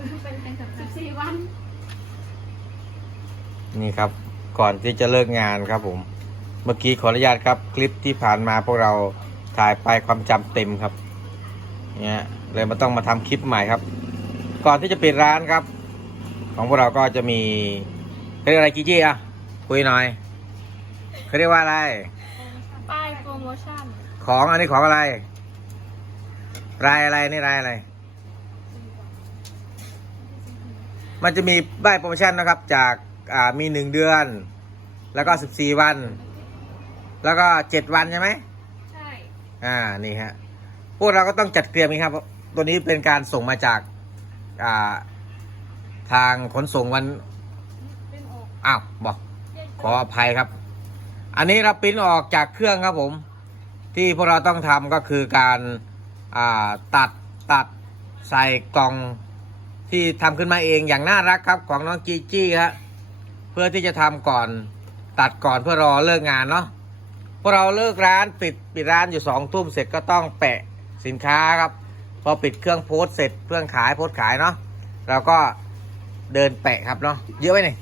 เป็นเป็นสิบสี่วันนี่ครับ ก่อนที่จะเลิกงานครับผม เมื่อกี้ขออนุญาตครับ คลิปที่ผ่านมาพวกเราถ่ายไปความจำเต็มครับ เนี่ยเลยมาต้องมาทำคลิปใหม่ครับ ก่อนที่จะปิดร้านครับ ของพวกเราก็จะมีเขาเรียกอะไรจีจี้อะคุยหน่อยเขาเรียกว่าอะไร ป้ายโปรโมชั่น ของอันนี้ของอะไร รายอะไรนี่รายอะไร มันจะมีป้ายโปรโมชั่นนะครับจากอ่ามีหนึ่งเดือน แล้วก็สิบสี่วัน แล้วก็เจ็ดวันใช่ไหมใช่อ่านี่ฮะพวกเราก็ต้องจัดเตรียมนี้ครับ ตัวนี้เป็นการส่งมาจากอ่าทางขนส่งวันเป็นอกอ้าวบอกขออภัยครับ อันนี้เราปริ้นออกจากเครื่องครับผม ที่พวกเราต้องทำก็คือการอ่าตัดตัดใส่กล่อง ที่ทำขึ้นมาเองอย่างน่ารักครับของน้องจีจี้ฮะเพื่อที่จะทำก่อนตัดก่อนเพื่อรอเลิกงานเนาะพวกเราเลิกร้านปิดปิดร้านอยู่สองทุ่มเสร็จก็ต้องแปะสินค้าครับพอปิดเครื่องโพสต์เสร็จเครื่องขายโพสต์ขายเนาะเราก็เดินแปะครับเนาะเยอะไหมเนี่ย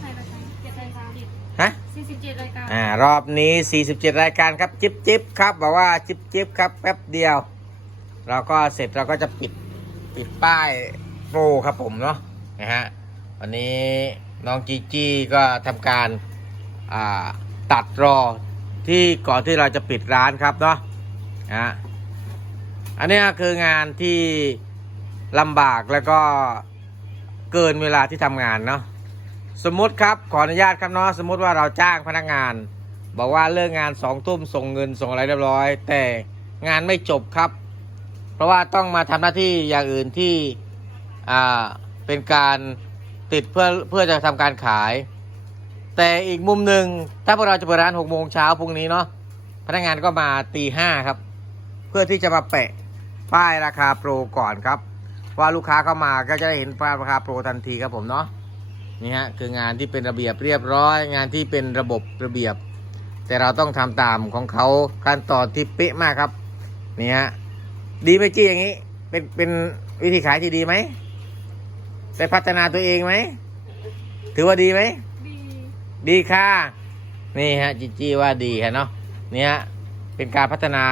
ใช่ประจำเจ็ดรายการฮะสี่สิบเจ็ดรายการอ่ารอบนี้ 47 รายการครับ จิบจิบครับบอกว่าจิบจิบครับแป๊บเดียว เราก็เสร็จเราก็จะปิด ปิดป้ายโปรครับผมเนาะนะฮะวันนี้น้องจีจี้ก็ทำการาตัดรอที่ก่อนที่เราจะปิดร้านครับเนาะนะฮะอันนี้คืองานที่ลำบากแล้วก็เกินเวลาที่ทำงานเนาะสมมุติครับขออนุญาตครับเนาะสมมุติว่าเราจ้างพนักงาน บอกว่าเลิกงานสองทุ่มส่งเงินส่งอะไรเรียบร้อย แต่งานไม่จบครับ เพราะว่าต้องมาทำหน้าที่อย่างอื่นที่อ่าเป็นการติดเพื่อเพื่อจะทำการขาย แต่อีกมุมหนึ่งถ้าพวกเราจะเปิดร้านหกโมงเช้าพรุ่งนี้เนาะพนักงานก็มาตีห้าครับ เพื่อที่จะมาแปะป้ายราคาโปรก่อนครับ ว่าลูกค้าเข้ามาก็จะได้เห็นป้ายราคาโปรทันทีครับผมเนาะนี่ฮะคืองานที่เป็นระเบียบเรียบร้อย งานที่เป็นระบบระเบียบ แต่เราต้องทำตามของเขาขั้นตอนที่เป๊ะมากครับนี่ฮะ ดีไหมจี้อย่างนี้ เป็นเป็นวิธีขายที่ดีไหมได้พัฒนาตัวเองไหม ถือว่าดีไหม ดี ดีค่ะ นี่ฮะจีจี้ว่าดีฮะเนาะเนี่ยเป็นการพัฒนา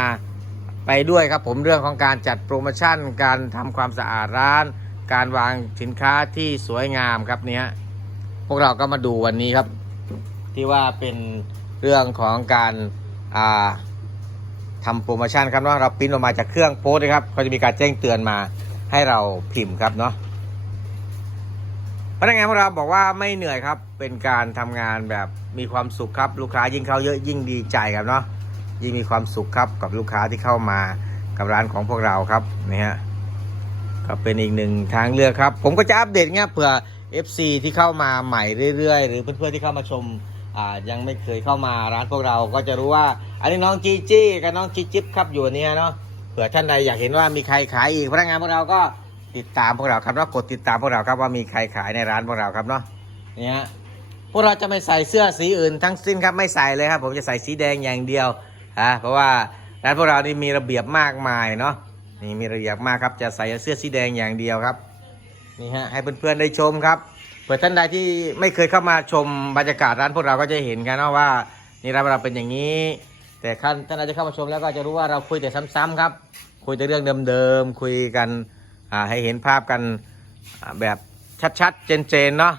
ไปด้วยครับผมเรื่องของการจัดโปรโมชั่น การทำความสะอาดร้าน การวางสินค้าที่สวยงามครับเนี่ยพวกเราก็มาดูวันนี้ครับ ที่ว่าเป็นเรื่องของการอ่า ทำโปรโมชั่นครับเนาะเราปริ้นออกมาจากเครื่องโพสต์นะครับเขาจะมีการแจ้งเตือนมาให้เราพิมพ์ครับเนาะพนักงานของเราบอกว่าไม่เหนื่อยครับ เป็นการทำงานแบบมีความสุขครับ ลูกค้ายิ่งเข้าเยอะยิ่งดีใจครับเนาะยิ่งมีความสุขครับกับลูกค้าที่เข้ามากับร้านของพวกเราครับนี่ฮะก็เป็นอีกหนึ่งทางเลือกครับ ผมก็จะอัปเดตเงี้ยเผื่อ FC ที่เข้ามาใหม่เรื่อยๆ หรือเพื่อนๆที่เข้ามาชม ยังไม่เคยเข้ามาร้านพวกเราก็จะรู้ว่า อันนี้น้องจีจี้กับน้องจีจิ๊บครับอยู่เนี่ยเนาะเผื่อท่านใดอยากเห็นว่ามีใครขายอีกพนักงานพวกเราก็ติดตามพวกเราครับแล้วกดติดตามพวกเราครับว่ามีใครขายในร้านพวกเราครับเนาะเนี่ยฮะพวกเราจะไม่ใส่เสื้อสีอื่นทั้งสิ้นครับไม่ใส่เลยครับ ผมจะใส่สีแดงอย่างเดียวฮะเพราะว่าร้านพวกเรานี่มีระเบียบมากมายเนาะนี่มีระเบียบมากครับจะใส่เสื้อสีแดงอย่างเดียวครับนี่ฮะให้เพื่อนๆได้ชมครับ เผื่อท่านใดที่ไม่เคยเข้ามาชมบรรยากาศร้านพวกเราก็จะเห็นกันเนาะว่านี่ร้านเราเป็นอย่างนี้ แต่ท่านท่านใดจะเข้ามาชมแล้วก็จะรู้ว่าเราคุยแต่ซ้ำๆครับ คุยแต่เรื่องเดิมๆคุยกันให้เห็นภาพกันแบบชัดๆเจนๆเนาะ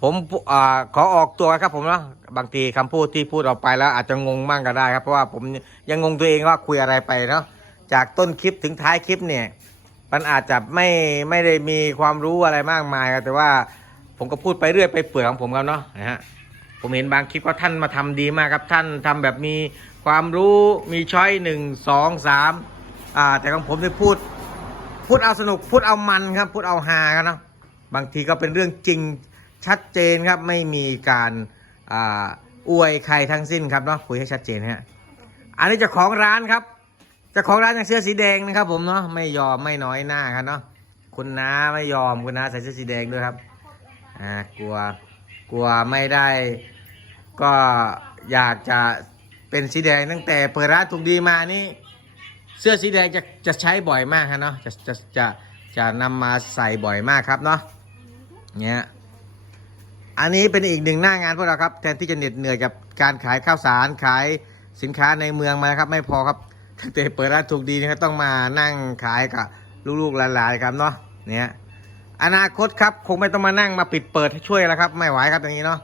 ผมอขอออกตัวครับผมเนาะบางทีคำพูดที่พูดออกไปแล้วอาจจะงงมั่งก็ได้ครับเพราะว่าผมยังงงตัวเองว่าคุยอะไรไปเนาะจากต้นคลิปถึงท้ายคลิปเนี่ยมันอาจจะไม่ไม่ได้มีความรู้อะไรมากมายแต่ว่า ผมก็พูดไปเรื่อยไปเปื่อยของผมครับเนาะนะฮะผมเห็นบางคลิปว่าท่านมาทำดีมากครับท่านทำแบบมีความรู้มีช้อยหนึ่งสองสามอ่าแต่ของผมได้พูด พูดเอาสนุกพูดเอามันครับ พูดเอาฮากันเนาะบางทีก็เป็นเรื่องจริงชัดเจนครับ ไม่มีการอ่าอวยใครทั้งสิ้นครับเนาะคุยให้ชัดเจนฮะอันนี้จ้าของร้านครับจ้าของร้านยังเสื้อสีแดงนะครับ ผมเนาะไม่ยอมไม่น้อยหน้าครับเนาะคุณน้าไม่ยอมคุณน้าใส่เสื้อสีแดงด้วยครับ อ่ากลัวกลัวไม่ได้ ก็อยากจะเป็นสีแดงตั้งแต่เปิดร้านถูกดีมานี่ เสื้อสีแดงจะจะใช้บ่อยมากฮะเนาะจะจะจะจะนำมาใส่บ่อยมากครับเนาะเนี่ยอันนี้เป็นอีกหนึ่งหน้างานพวกเราครับแทนที่จะเหน็ดเหนื่อยกับการขายข้าวสารขายสินค้าในเมืองมาครับไม่พอครับตั้งแต่เปิดร้านถูกดีนี่ก็ต้องมานั่งขายกับลูกๆหลานๆครับเนาะเนี่ย อนาคตครับคงไม่ต้องมานั่งมาปิดเปิดให้ช่วยแล้วครับ ไม่ไหวครับอย่างนี้เนาะ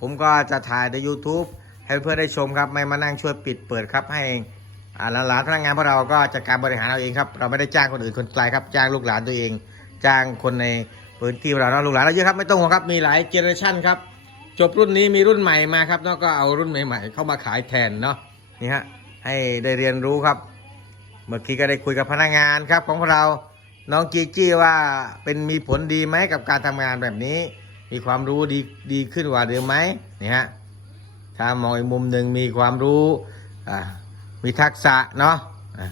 ผมก็จะถ่ายใน YouTube ให้เพื่อนได้ชมครับ ไม่มานั่งช่วยปิดเปิดครับให้อ่าหลานพนักงานพวกเราก็จัดการบริหารเอาเองครับเราไม่ได้จ้างคนอื่นคนไกลครับจ้างลูกหลานตัวเอง จ้างคนในพื้นที่เราเนาะลูกหลานเราเยอะครับไม่ต้องห่วงครับมีหลายเจเนอเรชันครับจบรุ่นนี้มีรุ่นใหม่มาครับแล้วก็เอารุ่นใหม่ ๆ เข้ามาขายแทนเนาะนี่ฮะให้ได้เรียนรู้ครับ เมื่อกี้ก็ได้คุยกับพนักงานครับของเรา น้องจีจี้ว่าเป็นมีผลดีไหมกับการทำงานแบบนี้ มีความรู้ดีดีขึ้นกว่าเดิมไหมนี่ฮะถ้ามองอีกมุมหนึ่งมีความรู้อ่ามีทักษะเนาะะ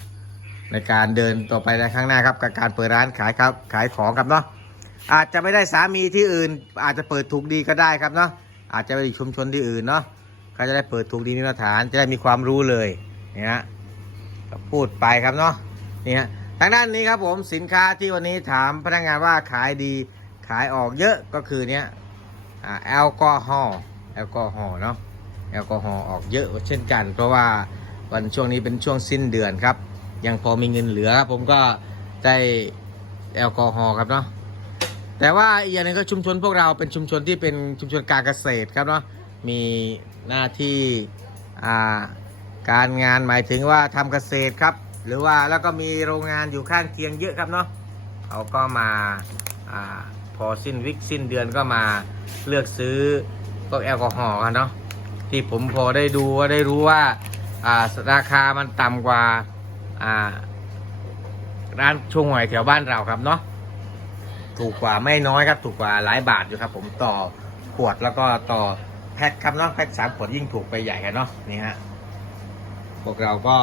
ในการเดินต่อไปในข้างหน้าครับกับการเปิดร้านขายครับขายของครับเนาะอาจจะไม่ได้สามีที่อื่น อาจจะเปิดถูกดีก็ได้ครับเนาะอาจจะไปชุมชนที่อื่นเนาะก็จะได้เปิดถูกดีนิรฐานจะได้มีความรู้เลยนี่ฮะพูดไปครับเนาะนี่ฮะ ทางด้านนี้ครับผมสินค้าที่วันนี้ถามพนักงานว่าขายดีขายออกเยอะก็คือเนี้ยแอลกอฮอล์แอลกอฮอล์เนาะแอลกอฮอล์ออกเยอะเช่นกัน เพราะว่าวันช่วงนี้เป็นช่วงสิ้นเดือนครับ ยังพอมีเงินเหลือครับผมก็ได้แอลกอฮอล์ครับเนาะแต่ว่าอีกอย่างหนึงก็ชุมชนพวกเราเป็นชุมชนที่เป็นชุมชนการเกษตรครับเนาะมีหน้าที่การงานหมายถึงว่าทำเกษตรครับ หรือว่าแล้วก็มีโรงงานอยู่ข้างเคียงเยอะครับเนาะเขาก็มาอาพอสิ้นวิกสิ้นเดือนก็มาเลือกซื้อพวกแอลกอฮอล์กันเนาะที่ผมพอได้ดูว่าได้รู้ว่าอ่าราคามันต่ำกว่าอ่าร้านชงหวยแถวบ้านเราครับเนาะถูกกว่าไม่น้อยครับถูกกว่าหลายบาทอยู่ครับผมต่อขวดแล้วก็ต่อแพ็คครับเนาะแพ็คสามขวดยิ่งถูกไปใหญ่กันเนาะนี่ฮะพวกเราก็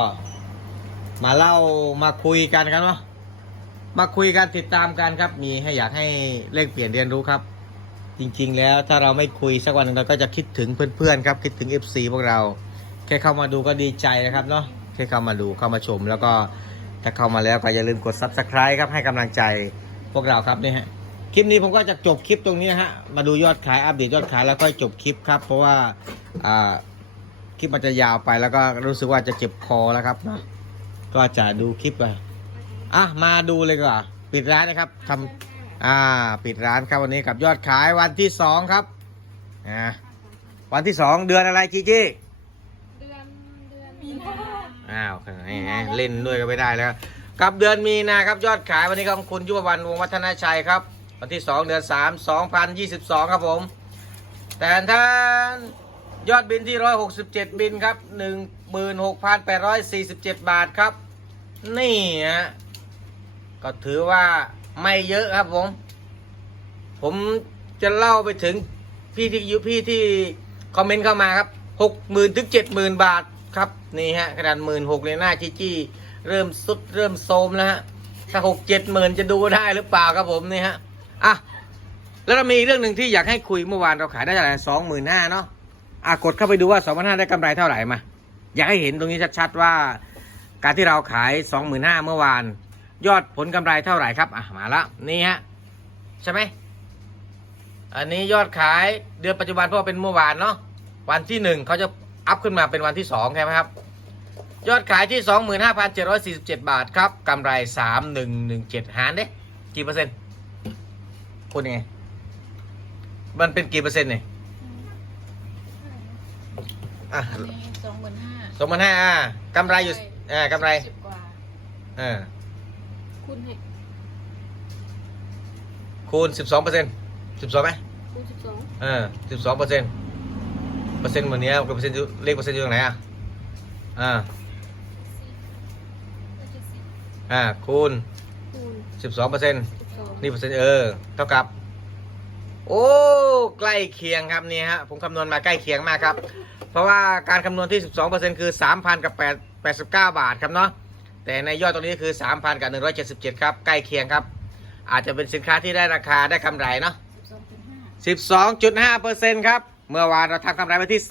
มาเล่ามาคุยกันครับเนาะมาคุยกันติดตามกันครับ มีให้อยากให้เลขเปลี่ยนเรียนรู้ครับ จริง ๆ แล้วถ้าเราไม่คุยสักวันหนึ่งเราก็จะคิดถึงเพื่อนๆครับ คิดถึง FC พวกเรา แค่เข้ามาดูก็ดีใจนะครับเนาะแค่เข้ามาดูเข้ามาชม แล้วก็ถ้าเข้ามาแล้วก็อย่าลืมกด Subscribe ครับให้กำลังใจพวกเราครับนี่ฮะคลิปนี้ผมก็จะจบคลิปตรงนี้นะฮะมาดูยอดขายอัปเดตยอดขายแล้วก็จบคลิปครับ เพราะว่าอ่าคลิปมันจะยาวไปแล้วก็รู้สึกว่าจะเจ็บคอแล้วครับเนาะ ก็จะดูคลิปไปอะมาดูเลยดีกว่าปิดร้านนะครับทำอ่าปิดร้านครับวันนี้กับยอดขายวันที่สองครับอ่าวันที่สองเดือนอะไรจีจี้เดือนเดือนมีนาอ้าวนี่ไงเล่นด้วยก็ไม่ได้แล้วกับเดือนมีนาครับยอดขายวันนี้ของคุณยุววันวงศ์วัฒนาชัยครับ วันที่2เดือน3 2022ครับผม แต่ท่านยอดบินที่167บินครับ16,847บาทครับ นี่ฮะก็ถือว่าไม่เยอะครับผม ผมจะเล่าไปถึงพี่ที่ยุพี่ที่คอมเมนต์เข้ามาครับหกหมื่นถึงเจ็ดหมื่นบาทครับนี่ฮะขนาดหมื่นหกเลยหน้าจี้จี้เริ่มสุดเริ่มโทมแล้วฮะถ้าหกเจ็ดหมื่นจะดูได้หรือเปล่าครับผมนี่ฮะอะแล้วเรามีเรื่องหนึ่งที่อยากให้คุยเมื่อวานเราขายได้เท่าไหร่สองหมื่นห้าเนาะอะกดเข้าไปดูว่าสองพันห้าได้กำไรเท่าไหร่มา อยากให้เห็นตรงนี้ชัดๆว่า การที่เราขายสองหมื่นห้าเมื่อวาน ยอดผลกำไรเท่าไหร่ครับ อะ มาละนี่ฮะ ใช่ไหม อันนี้ยอดขายเดือนปัจจุบันเพราะว่าเป็นเมื่อวานเนาะ วันที่หนึ่งเขาจะอัพขึ้นมาเป็นวันที่สองใช่ไหมครับ ยอดขายที่สองหมื่นห้าพันเจ็ดร้อยสี่สิบเจ็ดบาทครับกำไรสามหนึ่งหนึ่งเจ็ดหารเด้กี่เปอร์เซ็นต์คุณยังไง มันเป็นกี่เปอร์เซ็นต์เนี่ยอะสองหมื่นห้าสองพันห้าอะกำไรอยู่ อ่ากำไรสิบกว่าเออคูณเห็ดคูณสิบสองเปอร์เซ็นต์สิบสองไหมคูณสิบสองเออสิบสองเปอร์เซ็นต์เปอร์เซ็นต์วันนี้กับเปอร์เซ็นต์อยู่เลขเปอร์เซ็นต์อยู่ตรงไหนอะอ่าอ่าคูณคูณสิบสองเปอร์เซ็นต์สิบสองนี่เปอร์เซ็นต์เออเท่ากับ โอ้ใกล้เคียงครับนี่ฮะผมคำนวณมาใกล้เคียงมากครับ เพราะว่าการคำนวณที่ 12เปอร์เซ็นต์คือ 3,000 กับ 8 89 บาทครับเนาะแต่ในยอดตรงนี้คือ 3,000 กับ 177 ครับ ใกล้เคียงครับ อาจจะเป็นสินค้าที่ได้ราคาได้กำไรเนาะ12.5เปอร์เซ็นต์ครับ เมื่อวานเราทำกำไรไปที่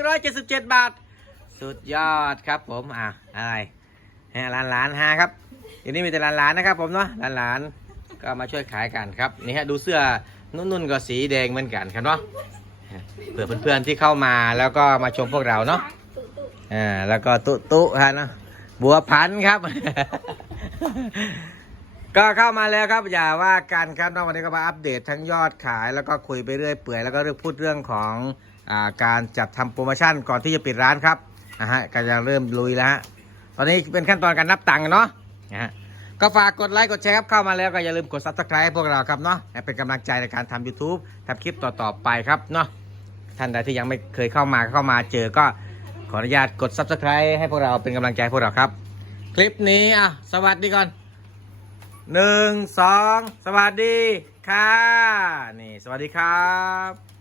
3,177 บาท สุดยอดครับผมอะอะไรฮะล้านล้านฮาครับอยู่นี่มีแต่ล้านล้านนะครับผมเนาะล้านล้านก็มาช่วยขายกันครับนี่ฮะดูเสื้อนุ่นๆก็สีแดงเหมือนกันครับเนาะเผื่อเพื่อนๆที่เข้ามาแล้วก็มาชมพวกเราเนาะ อ่าแล้วก็ตุตุฮะเนาะบัวพันธ์ครับ ก็เข้ามาแล้วครับ อย่าว่ากันครับเนาะวันนี้ก็มาอัปเดตทั้งยอดขาย แล้วก็คุยไปเรื่อยเปื่อยแล้วก็เรื่องพูดเรื่องของอาการจัดทำโปรโมชั่นก่อนที่จะปิดร้านครับนะฮะก็จะเริ่มลุยแล้วฮะตอนนี้เป็นขั้นตอนการนับตังค์เนาะนะฮะก็ฝากกดไลค์กดแชร์ครับเข้ามาแล้วก็อย่าลืมกด subscribe พวกเราครับเนาะเป็นกำลังใจในการทำ YouTube ทำคลิปต่อๆไปครับเนาะท่านใดที่ยังไม่เคยเข้ามาเข้ามาเจอก็ ออนุญาตกด subscribe ให้พวกเราเป็นกำลังใจพวกเราครับ คลิปนี้อะสวัสดีก่อนหนึ่งสองสวัสดีค่ะนี่สวัสดีครับ